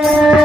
Bye.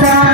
time.